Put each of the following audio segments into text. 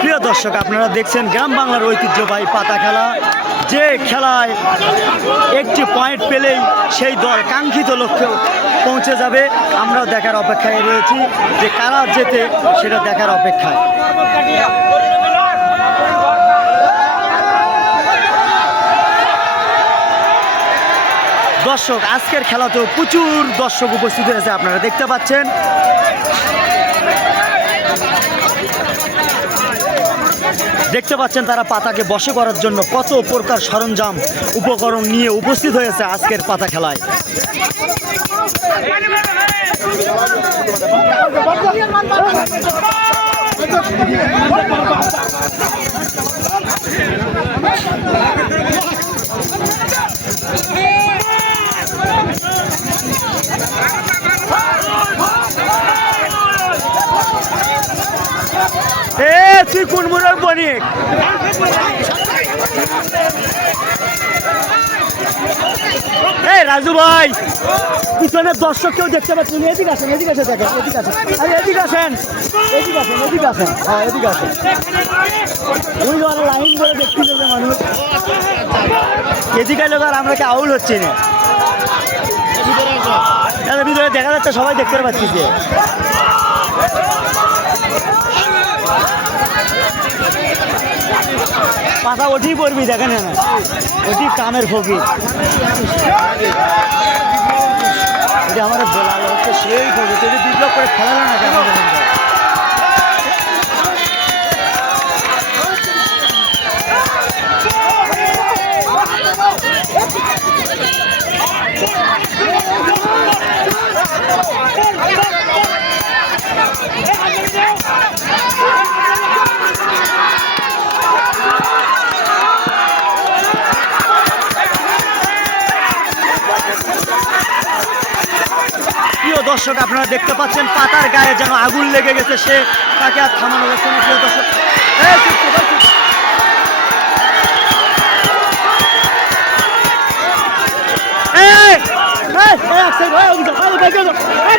প্রিয় দর্শক, আপনারা দেখছেন গ্রাম বাংলার ঐতিহ্যবাহী পাতা খেলা। যে খেলায় একটি পয়েন্ট পেলেই সেই দল কাঙ্ক্ষিত লক্ষ্যে পৌঁছে যাবে। আমরাও দেখার অপেক্ষায় রয়েছি যে কারা যেতে সেটা দেখার অপেক্ষায়। দর্শক, আজকের খেলাতেও প্রচুর দর্শক উপস্থিত হয়েছে, আপনারা দেখতে পাচ্ছেন। দেখতে পাচ্ছেন তারা পাতাকে বসে করার জন্য কত প্রকার সরঞ্জাম, উপকরণ নিয়ে উপস্থিত হয়েছে আজকের পাতা খেলায়। এ তুই কোন মুরার বণিক রাজু ভাই, পিছনে দর্শক কেউ দেখতে পাচ্ছেন এদিকে আসেন এদিকে আসেন, দেখেন, এদিকে আসেন। আরে, এদিকে আসেন এদিকে আসেন এদিকে আসেন। হ্যাঁ এদিকে আসেন। ওই ওরা লাইন করে দেখতে যাবে মানুষ। এদিকে লোক আর আমরা কি আউল হচ্ছে না? ভিতরে দেখা যাচ্ছে, সবাই দেখতে পাচ্ছি যে। পাতা ওঠি পড়বি দেখেন না ওটি কামের ফকির। আমার বেলাল হচ্ছে সেই ফকির বিপ্লব করে খেলালো না কেন? দর্শক আপনারা দেখতে পাচ্ছেন পাতার গায়ে যেন আগুন লেগে গেছে সে তাকে আর থামানো যাচ্ছে না প্রিয় দর্শক? এই,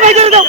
ভাই, কেন দাও?